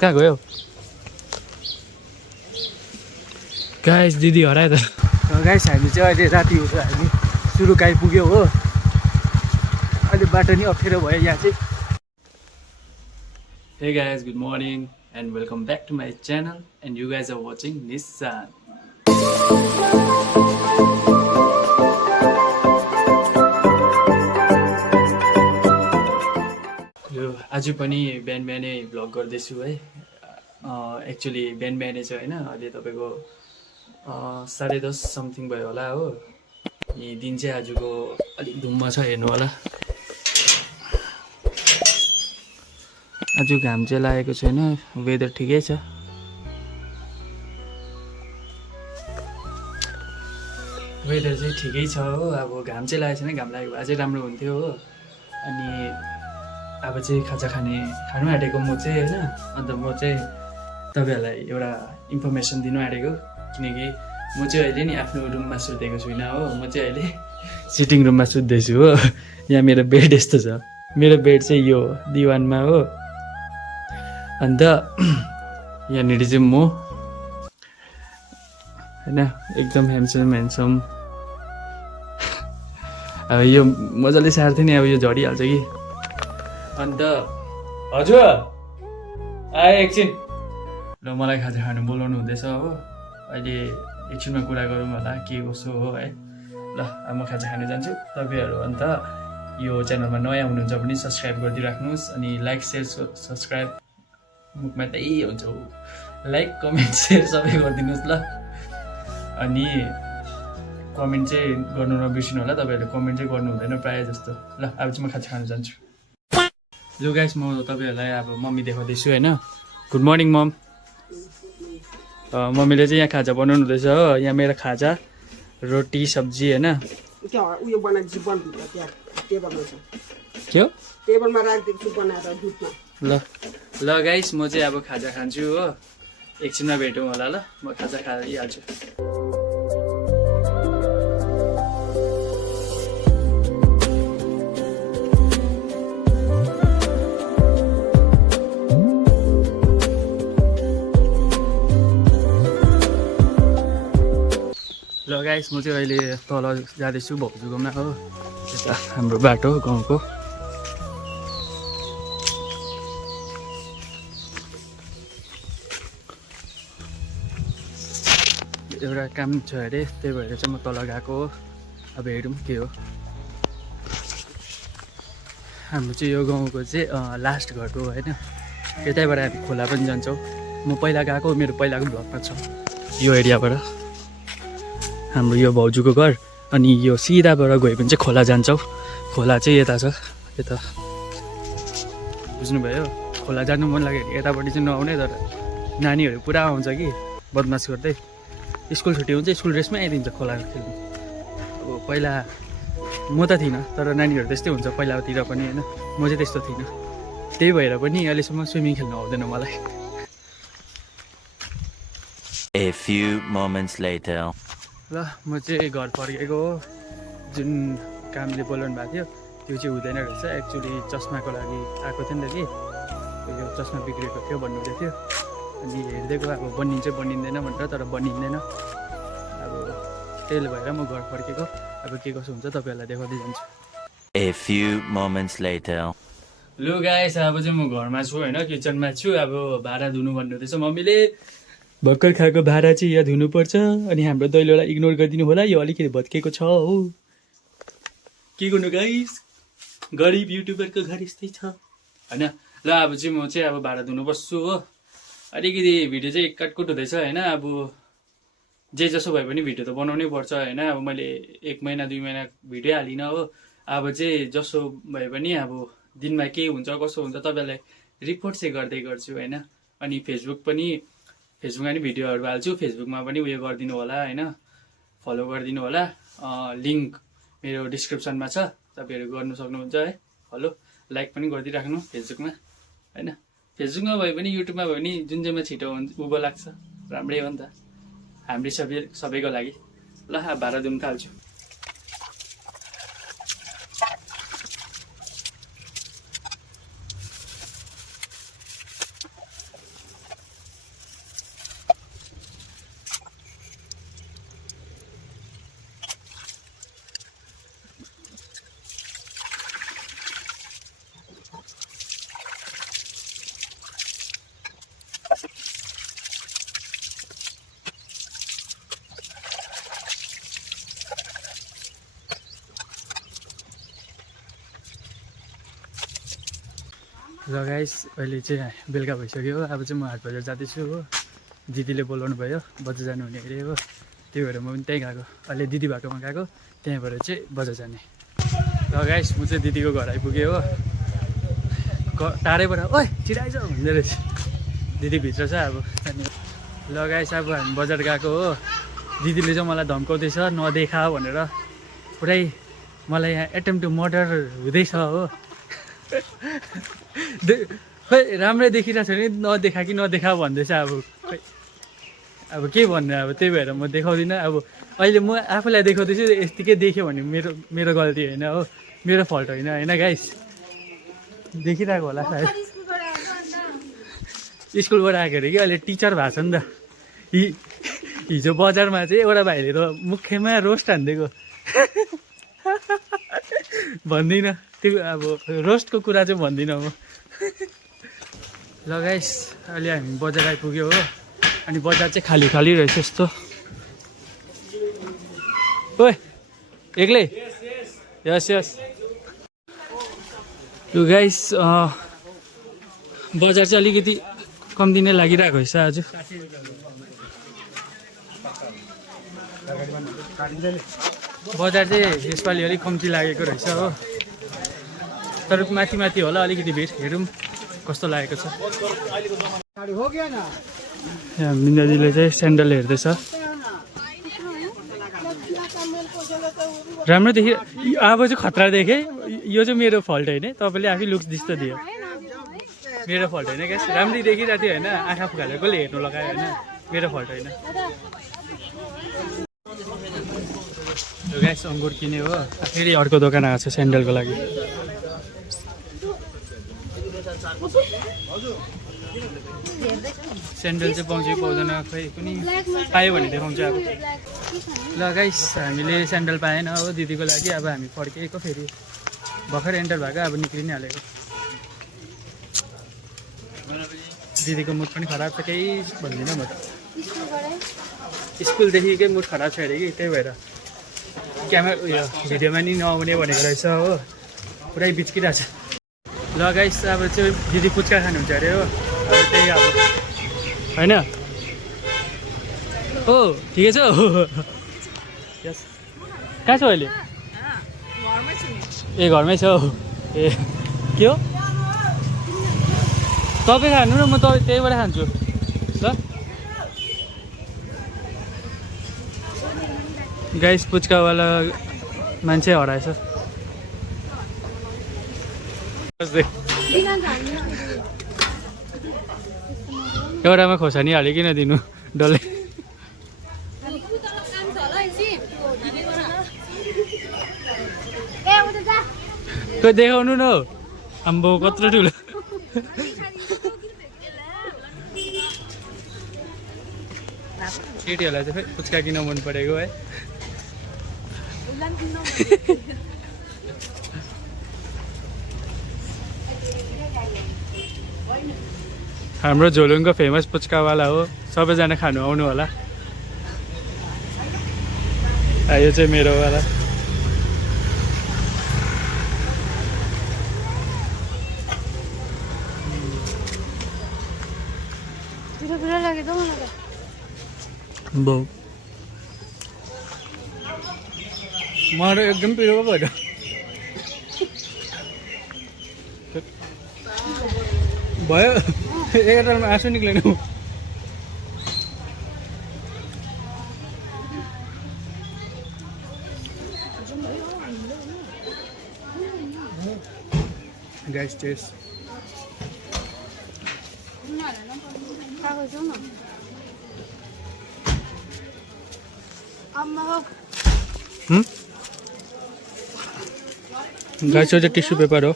कहाँ गयो गाइस दिदी हरायो त गाइस हामी चाहिँ अहिले राति हो हामी सुरुक आइपुग्यो हो अहिले बाटो नि अप्ठ्यारो भयो यहाँ चाहिँ Hey guys, good morning and welcome back to my channel and you guys are watching Nissan. यो आज पनि बिहान बिहानै भ्लग गर्दैछु है एक्चुअली बिहान बिहानै चाहिँ होइन अहिले तपाईँको 10:30 समथिङ भयो होला हो अनि दिन चाहिँ आजको अलिक धुम्म छ हेर्नु होला आज घाम चाहिँ लागेको छैन वेदर ठिकै छ वेदर चाहिँ ठिकै छ हो अब घाम चाहिँ लागेको छैन घाम लागेको अझै राम्रो हुन्थ्यो हो अनि अब चाहिँ खाजा खानु आँटेको म चाहिँ होइन अन्त म चाहिँ तपाईँहरूलाई एउटा इन्फर्मेसन दिनु आँटेको किनकि म चाहिँ अहिले नि आफ्नो रुममा सुतेको छुइनँ हो म चाहिँ अहिले सिटिङ रुममा सुत्दैछु हो यहाँ मेरो बेड यस्तो छ मेरो बेड चाहिँ यो दिवानमा हो अन्त यहाँनिर चाहिँ म होइन एकदम ह्यान्डसम अब यो मजाले सार्थ्यो नि अब यो झरिहाल्छ कि अन्त हजुर आए एकछिन ल मलाई खाजा खानु बोलाउनु हुँदैछ हो अहिले एकछिनमा कुरा गरौँ होला के कसो हो है ल अब म खाजा खानु जान्छु तपाईँहरू अन्त यो च्यानलमा नयाँ हुनुहुन्छ भने सब्सक्राइब गरिदिइराख्नुहोस् अनि लाइक सेयर सब्सक्राइब मुखमा त्यही हुन्छ लाइक कमेन्ट सेयर सबै गरिदिनुहोस् ल अनि कमेन्ट चाहिँ गर्नु नबिर्सिनु होला तपाईँहरूले कमेन्ट चाहिँ गर्नु हुँदैन प्रायः जस्तो ल अब चाहिँ म खाजा खानु जान्छु लु गाइस म तपाईँहरूलाई अब मम्मी देखाउँदैछु होइन गुड मर्निङ मम मम्मीले चाहिँ यहाँ खाजा बनाउनु हुँदैछ हो यहाँ मेरो खाजा रोटी सब्जी होइन के हो ल ल गाइस म चाहिँ अब खाजा खान्छु हो एकछिनमा भेटौँ होला ल म खाजा खाइहाल्छु ल गाइस म चाहिँ अहिले तल जाँदैछु भाउजूकोमा हो यता हाम्रो बाटो गाउँको एउटा काम छ अरे त्यही भएर चाहिँ म तल गएको हो अब हेरौँ के हो हाम्रो चाहिँ यो गाउँको चाहिँ लास्ट घर हो होइन यतैबाट हामी खोला पनि जान्छौँ म पहिला गएको मेरो पहिलाको भ्लगमा छ यो एरियाबाट हाम्रो यो भाउजूको घर अनि यो सिधाबाट गयो भने चाहिँ खोला जान्छौँ खोला चाहिँ यता छ यता बुझ्नुभयो खोला जानु मन लाग्यो यतापट्टि चाहिँ नआउने तर नानीहरू पुरा आउँछ कि बदमास गर्दै स्कुल छुट्टी हुन्छ स्कुल ड्रेसमै आइदिन्छ खोला खेल्नु अब पहिला म त थिइनँ तर नानीहरू त्यस्तै हुन्छ पहिलातिर पनि होइन म चाहिँ त्यस्तो थिइनँ त्यही भएर पनि अहिलेसम्म स्विमिङ खेल्नु आउँदैन मलाई A few moments later. ल म चाहिँ घर फर्केको हो जुन कामले बोलाउनु भएको थियो त्यो चाहिँ हुँदैन रहेछ एक्चुअली चस्माको लागि आएको थियो नि त कि यो चस्मा बिग्रेको थियो भन्नुहुँदै थियो अनि हेर्दैको अब बनिन्छ बनिँदैन भनेर तर बनिँदैन अब त्यसले भएर म घर फर्केको अब के कसो हुन्छ तपाईँहरूलाई देखाउँदै जान्छु A few moments later. लु गाइस अब चाहिँ म घरमा छु होइन किचनमा छु अब भाँडा धुनु भन्नुहुँदैछ मम्मीले भर्खर खाएको भाँडा चाहिँ यहाँ धुनुपर्छ अनि हाम्रो दैलोलाई इग्नोर गरिदिनु होला यो अलिकति भत्केको छ हो के गर्नु गाइस गरिब युट्युबरको घर यस्तै छ होइन ल अब चाहिँ म चाहिँ अब भाँडा धुनु बस्छु हो अलिकति भिडियो चाहिँ काटकुट हुँदैछ होइन अब जे जसो भए पनि भिडियो त बनाउनै पर्छ होइन अब मैले 1 महिना 2 महिना भिडियो हालिनँ हो अब चाहिँ जसो भए पनि अब दिनमा के हुन्छ कसो हुन्छ तपाईँलाई रिपोर्ट चाहिँ गर्दै गर्छु होइन अनि फेसबुकमा नि भिडियोहरू हाल्छु फेसबुकमा पनि उयो गरिदिनु होला होइन फलो गरिदिनु होला लिङ्क मेरो डिस्क्रिप्सनमा छ तपाईँहरू गर्नु सक्नुहुन्छ है फलो लाइक पनि गरिदिइराख्नु फेसबुकमा होइन फेसबुकमा भए पनि युट्युबमा भए पनि जुन चाहिँमा छिटो उँभो लाग्छ राम्रै हो नि त हाम्रो सबैको लागि ल भाँडा धुन थाल्छु ल गाइस अहिले चाहिँ बेलुका भइसक्यो हो। अब चाहिँ म हाट बजार जाँदैछु हो। दिदीले बोलाउनु भयो बजार जानुहुने अरे हो। त्यही भएर म पनि त्यहीँ गएको। अहिले दिदी भएकोमा गएको, त्यहीँबाट चाहिँ बजार जाने। ल गाइस म चाहिँ दिदीको घर आइपुगेँ हो। टाढैबाट ओइ छिटो आइज भन्दै रहेछ। दिदी भित्र छ अब। ल गाइस अब हामी बजार गएको हो। दिदीले चाहिँ मलाई धम्काउँदैछ नदेखा भनेर। पुरै मलाई यहाँ एटेम्प टु मर्डर हुँदैछ हो। खै राम्रै देखिरहेको छ नि नदेखा कि नदेखा भन्दैछ अब। खै अब के भन्ने अब, त्यही भएर म देखाउँदिनँ। अब अहिले म आफूलाई देखाउँदैछु, यतिकै देख्यो भने मेरो गल्ती होइन हो, मेरो फल्ट होइन होइन गाइस। देखिरहेको होला सायद, स्कुलबाट आएको अरे कि अहिले टिचर भएको छ नि त। हिजो बजारमा चाहिँ एउटा भाइले त मुखमा रोस्ट हानिदिएको। भन्दिनँ त्यो, अब रोस्टको कुरा चाहिँ भन्दिनँ म। ल गाइस अहिले हामी बजार आइपुग्यो हो। अनि बजार चाहिँ खाली खाली रहेछ यस्तो। ओए एक्लै? यस यस। यो गाइस बजार चाहिँ अलिकति कम्ती नै लागिरहेको रहेछ आज। बजार चाहिँ यसपालि अलिक कम्ती लागेको रहेछ हो। तर माथि माथि होला अलिकति भिड, हेरौँ कस्तो लागेको छ। मिन्दाजीले चाहिँ स्यान्डल हेर्दैछ। राम्रो देखि अब चाहिँ खतरा देखेँ। यो चाहिँ मेरो फल्ट होइन, तपाईँले आफै लुक्स दिस्तो दियो। मेरो फल्ट होइन क्या, राम्ररी देखिरहेको थियो होइन। आँखा फुकालेर कसले हेर्नु लगायो होइन, मेरो फल्ट होइन। गाइस अङ्गुर किन्यो हो। फेरि अर्को दोकान आएको छ स्यान्डलको लागि। स्यान्डल चाहिँ पाउँछ कि पाउँदैन खै पनि, पायो भने देखाउँछ अब। ल गाइस हामीले स्यान्डल पाएन हो दिदीको लागि। अब हामी फर्किएको, फेरि भर्खर एन्टर भएको, अब निक्लि नै हालेको। दिदीको मुड पनि खराब छ, केही भन्दिनँ म त। स्कुलदेखिकै मुड खराब छ अरे कि, त्यही भएर क्यामेरा उयो भिडियोमा नि नआउने भनेको रहेछ हो। पुरै बिच्किरहेछ। ल गाइस अब चाहिँ दिदी पुच्का खानुहुन्छ अरे हो। अब त्यही अब होइन हो। ठिकै छ हो। यस कहाँ छ अहिले? ए घरमै छ हौ। ए के हो? तपाईँ खानु न, म तपाईँ त्यहीबाट खान्छु ल। गाइस पुच्कावाला मान्छे हराएछ। एउटामा खोर्सानी हालिकन दिनु डल्लै। देखाउनु न हौ आम्बो कत्रो ठुलो। केटीहरूलाई चाहिँ फेरि पुच्का किन मन परेको है। हाम्रो झोलुङको फेमस पुच्कावाला हो, सबैजना खानु आउनु होला। यो चाहिँ मेरो वाला। बहु मलाई एकदम पिरो भयो। भयो एकतालमा आँसु निक्लेन। गाइस टेस्ट गाइस चाहिँ टिस्यु पेपर हो।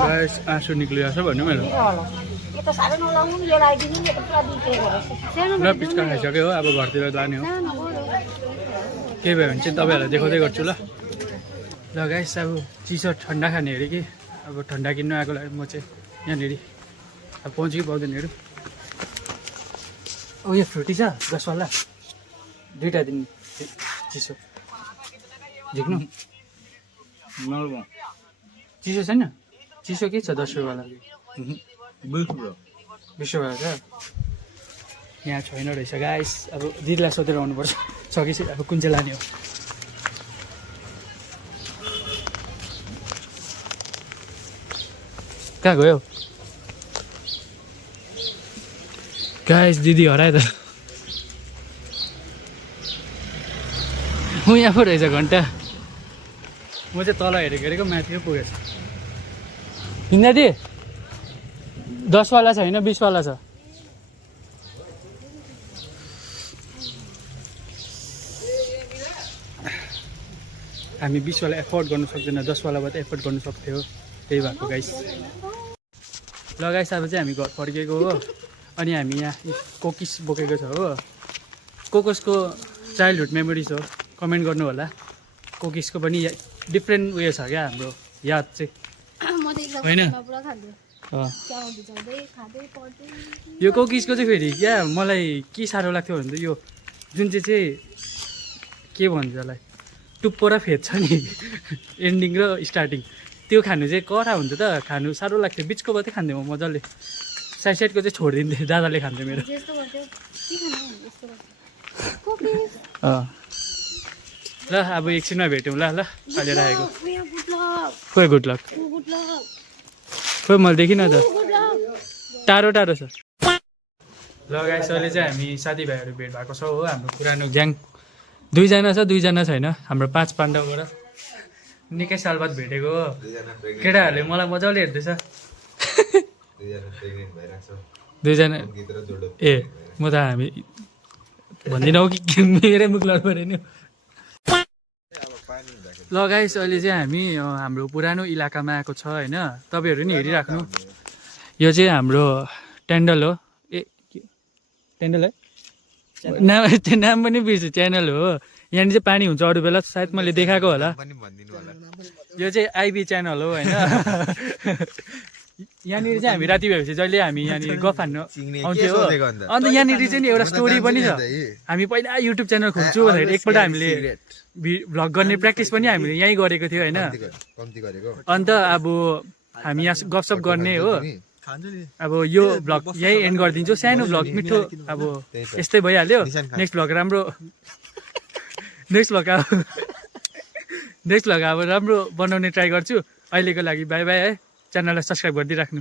गाइस आँसु निक्लिरहेछ भन्नु मेरो। ल पिच्का खाइसक्यो हो, अब घरतिर लाने हो। केही भयो भने चाहिँ तपाईँहरूलाई देखाउँदै गर्छु ल। ल गाइस अब चिसो ठन्डा खाने अरे कि, अब ठन्डा किन्नु आएको लागि म चाहिँ यहाँनिर अब पाउँछ कि पाउँदैन हेरौँ। ओ यो फ्रुटी छ 10 वाला, 2टा दिनु। चिसो झिक्नु चिसो छैन चिसो के छ 10 रुपियाँवाला 20 रुपियाँ छ यहाँ छैन रहेछ गाइस अब दिदीलाई सोधेर आउनुपर्छ सकेपछि अब कुन चाहिँ लाने हो कहाँ गयो गाइस दिदी हरायो त म यहाँ पो रहेछ घन्टा म चाहिँ तल हेरेको माथि पो पुगेछ हिँड्दा दि 10 वाला छ होइन 20 वाला छ हामी 20 वाला एफोर्ड गर्नु सक्दैन 10 वालाबाट एफोर्ड गर्नु सक्थ्यो त्यही भएको गाइस ल गाइस अब चाहिँ हामी घर फर्केको हो अनि हामी यहाँ कोकिस बोकेको छ हो कोकोसको चाइल्डहुड मेमोरिज हो कमेन्ट गर्नु होला कोकिसको पनि डिफ्रेन्ट उयो छ क्या हाम्रो याद चाहिँ होइन यो कोकिसको चाहिँ फेरि क्या मलाई के साह्रो लाग्थ्यो भने यो जुन चाहिँ के भन्छ यसलाई टुप्पो र फेद छ नि एन्डिङ र स्टार्टिङ त्यो खानु चाहिँ कडा हुन्छ त खानु साह्रो लाग्थ्यो बिचको मात्रै खान्थेँ म मजाले साइड साइडको चाहिँ छोडिदिन्थेँ दादाले खान्थ्यो मेरो ल अब एकछिनमा भेटौँ ल ल अहिले राखेको खोइ गुड लक खोइ मैले देखिनँ त टाढो टाढो छ ल गाइस अहिले चाहिँ हामी साथीभाइहरू भेट भएको छौँ हो हाम्रो पुरानो ग्याङ 2 जना छ 2 जना छैन हाम्रो 5 पाण्डवबाट निकै साल बाद भेटेको हो केटाहरूले मलाई मजाले हेर्दैछ 2 जना ए म त हामी भन्दिनँ कि मेरै मुख लड पऱ्यो नि ल गाइस अहिले चाहिँ हामी हाम्रो पुरानो इलाकामा आएको छ होइन तपाईँहरू नि हेरिराख्नु यो चाहिँ हाम्रो टेन्डल हो ए टेन्डल है नाम त्यो नाम पनि बिर्छु च्यानल हो यहाँनिर चाहिँ पानी हुन्छ अरू बेला सायद मैले देखाएको होला यो चाहिँ आइबी च्यानल हो होइन यहाँनिर चाहिँ हामी राति भएपछि जहिले हामी यहाँनिर गफ हान्न आउँथ्यो हो अन्त यहाँनिर चाहिँ नि एउटा स्टोरी पनि छ हामी पहिला युट्युब च्यानल खोल्छु भन्दाखेरि एकपल्ट हामीले भ्लग गर्ने प्र्याक्टिस पनि हामीले यहीँ गरेको थियो होइन अन्त अब हामी यहाँ गफसप गर्ने हो अब यो भ्लग यहीँ एन्ड गरिदिन्छु सानो भ्लग मिठो अब यस्तै भइहाल्यो नेक्स्ट भ्लग राम्रो नेक्स्ट भ्लग अब राम्रो बनाउने ट्राई गर्छु अहिलेको लागि बाई बाई है च्यानललाई सब्सक्राइब गरिदिइराख्नु